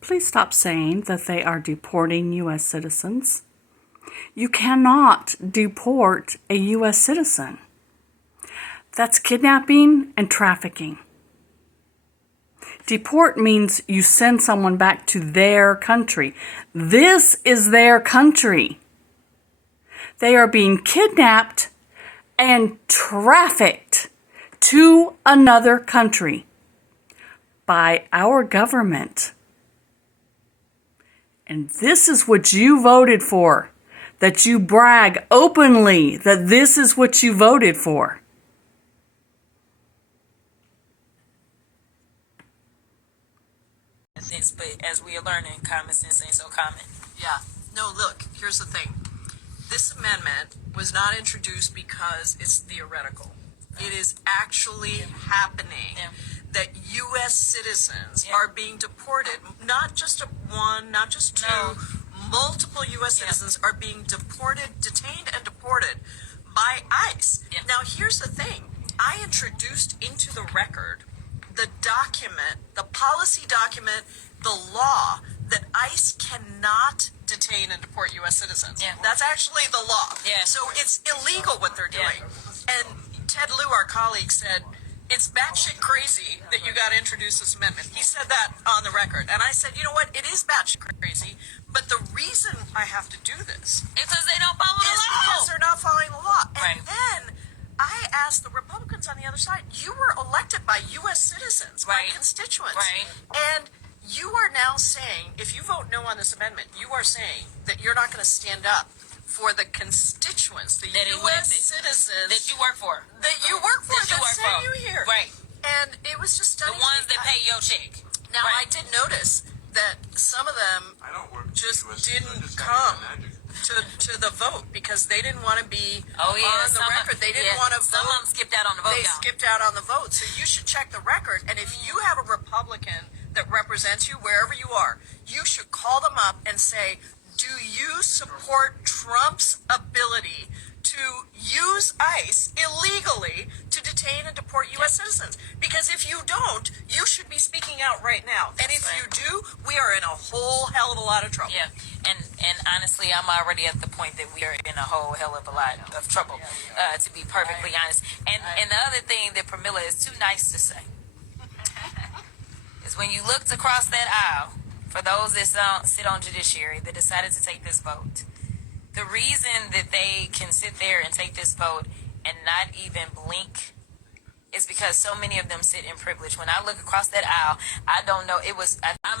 please stop saying that they are deporting U.S. citizens. You cannot deport a U.S. citizen. That's kidnapping and trafficking. Deport means you send someone back to their country. This is their country. They are being kidnapped and trafficked to another country by our government. And this is what you voted for, that you brag openly that this is what you voted for. But as we are learning, common sense ain't so common. Yeah. No, look, here's the thing. This amendment was not introduced because it's theoretical. It is actually happening that U.S. citizens are being deported, not just one, not just two, multiple U.S. citizens are being deported, detained and deported by ICE. Now, here's the thing. I introduced into the record the document, the policy document, the law that ICE cannot detain and deport U.S. citizens. That's actually the law. So it's illegal what they're doing. And Ted Lieu, our colleague, said, it's batshit crazy that you got to introduce this amendment. He said that on the record. And I said, you know what? It is batshit crazy. But the reason I have to do this is because they don't follow the law. Because they're not following the law. And then I asked the Republicans on the other side, you were elected by U.S. citizens, by constituents. And you are now saying, if you vote no on this amendment, you are saying that you're not going to stand up for the constituents, the U.S. citizens that you work for. That sent you here. And it was just stunning. The ones that pay your check. Now, I did notice that some of them just didn't come to the vote because they didn't want to be on the record. They didn't want to vote. Some of them skipped out on the vote. They skipped out on the vote. So you should check the record. And if you have a Republican that represents you wherever you are, you should call them up and say, do you support Trump's ability to use ICE illegally to detain and deport U.S. citizens? Because if you don't, you should be speaking out right now. And if you do, we are in a whole hell of a lot of trouble. And honestly, I'm already at the point that we are in a whole hell of a lot of trouble, to be perfectly honest. And the other thing that Pramila is too nice to say is when you looked across that aisle, for those that sit on judiciary that decided to take this vote, the reason that they can sit there and take this vote and not even blink is because so many of them sit in privilege. When I look across that aisle, I don't know. It was I'm